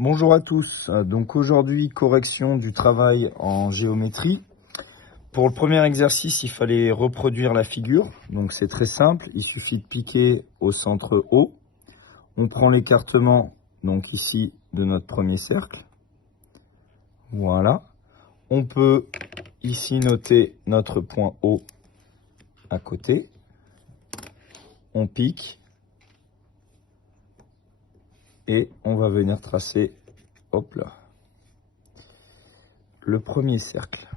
Bonjour à tous, donc aujourd'hui correction du travail en géométrie. Pour le premier exercice, il fallait reproduire la figure, donc c'est très simple, il suffit de piquer au centre O. On prend l'écartement, donc ici, de notre premier cercle. Voilà. On peut ici noter notre point O à côté. On pique. Et on va venir tracer, hop là, le premier cercle.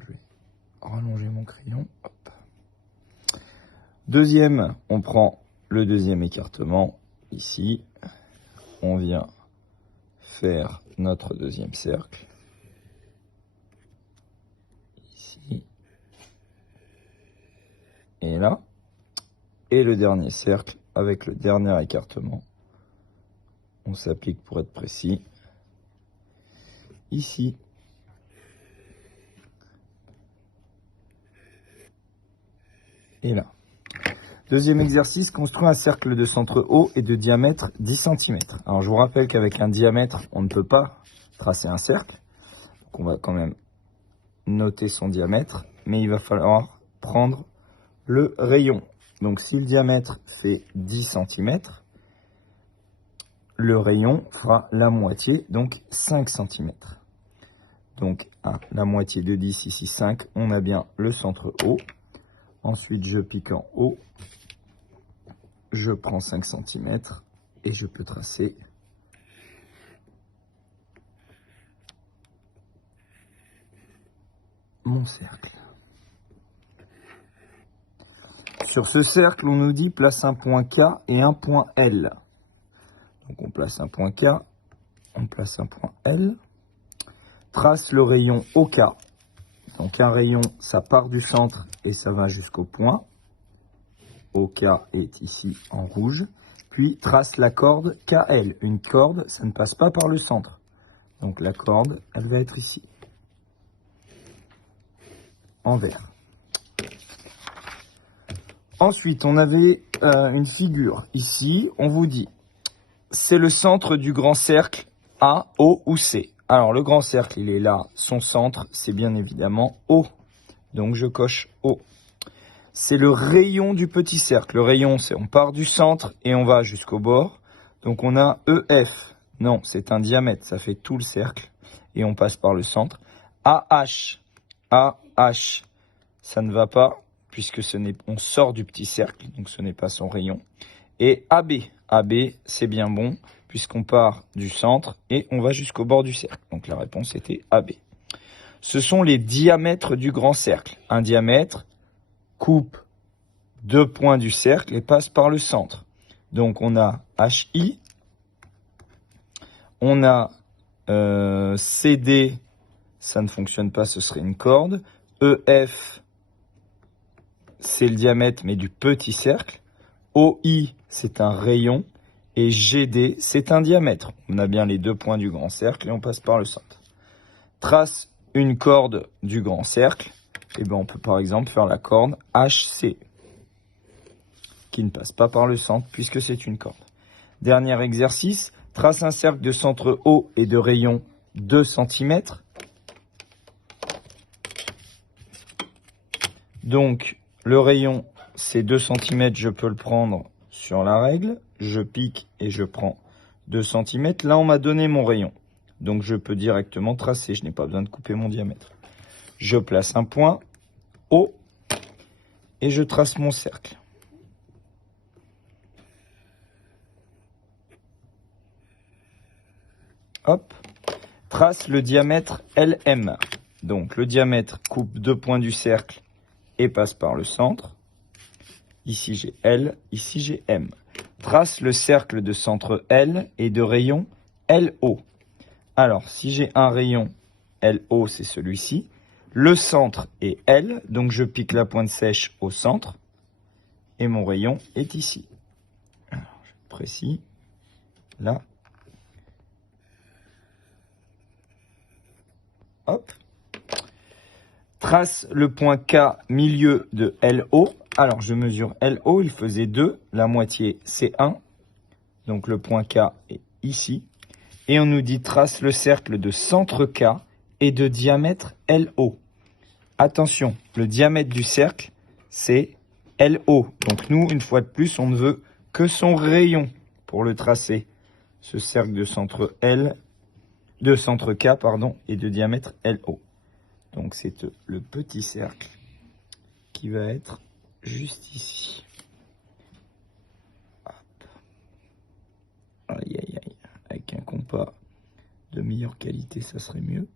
Je vais rallonger mon crayon. Hop. Deuxième, on prend le deuxième écartement. Ici, on vient faire notre deuxième cercle. Ici. Et là. Et le dernier cercle avec le dernier écartement. On s'applique pour être précis. Ici. Et là. Deuxième exercice, construire un cercle de centre O et de diamètre 10 cm. Alors je vous rappelle qu'avec un diamètre, on ne peut pas tracer un cercle. Donc on va quand même noter son diamètre, mais il va falloir prendre le rayon. Donc si le diamètre fait 10 cm, le rayon fera la moitié, donc 5 cm. Donc à la moitié de 10, ici 5, on a bien le centre O. Ensuite je pique en haut. Je prends 5 cm et je peux tracer mon cercle. Sur ce cercle, on nous dit place un point K et un point L. Donc on place un point K, on place un point L. Trace le rayon OK. Donc un rayon, ça part du centre et ça va jusqu'au point. OK est ici en rouge. Puis trace la corde KL. Une corde, ça ne passe pas par le centre. Donc la corde, elle va être ici. En vert. Ensuite, on avait une figure. Ici, on vous dit, c'est le centre du grand cercle A, O ou C. Alors, le grand cercle, il est là. Son centre, c'est bien évidemment O. Donc, je coche O. C'est le rayon du petit cercle. Le rayon, c'est on part du centre et on va jusqu'au bord. Donc, on a EF. Non, c'est un diamètre. Ça fait tout le cercle. Et on passe par le centre. AH. AH. Ça ne va pas, puisque on sort du petit cercle. Donc, ce n'est pas son rayon. Et AB. AB, c'est bien bon, puisqu'on part du centre et on va jusqu'au bord du cercle. Donc la réponse était AB. Ce sont les diamètres du grand cercle. Un diamètre coupe deux points du cercle et passe par le centre. Donc on a HI, on a CD, ça ne fonctionne pas, ce serait une corde. EF, c'est le diamètre mais du petit cercle. OI, c'est un rayon. Et GD, c'est un diamètre. On a bien les deux points du grand cercle et on passe par le centre. Trace une corde du grand cercle. Et bien on peut par exemple faire la corde HC, qui ne passe pas par le centre puisque c'est une corde. Dernier exercice, trace un cercle de centre O et de rayon 2 cm. Donc le rayon, c'est 2 cm, je peux le prendre sur la règle. Je pique et je prends 2 cm. Là, on m'a donné mon rayon. Donc, je peux directement tracer. Je n'ai pas besoin de couper mon diamètre. Je place un point O et je trace mon cercle. Hop. Trace le diamètre LM. Donc, le diamètre coupe deux points du cercle et passe par le centre. Ici, j'ai L. Ici, j'ai M. Trace le cercle de centre L et de rayon LO. Alors, si j'ai un rayon LO, c'est celui-ci. Le centre est L, donc je pique la pointe sèche au centre. Et mon rayon est ici. Alors, je précise. Là. Hop. Trace le point K milieu de LO. Alors, je mesure LO, il faisait 2, la moitié c'est 1. Donc le point K est ici. Et on nous dit trace le cercle de centre K et de diamètre LO. Attention, le diamètre du cercle, c'est LO. Donc nous, une fois de plus, on ne veut que son rayon pour le tracer. Ce cercle de centre K, et de diamètre LO. Donc c'est le petit cercle qui va être juste ici. Hop. Aïe, aïe, aïe. Avec un compas de meilleure qualité, ça serait mieux.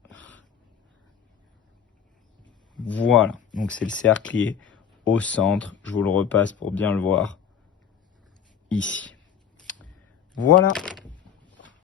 Voilà, donc c'est le cercle qui est au centre. Je vous le repasse pour bien le voir. Ici. Voilà.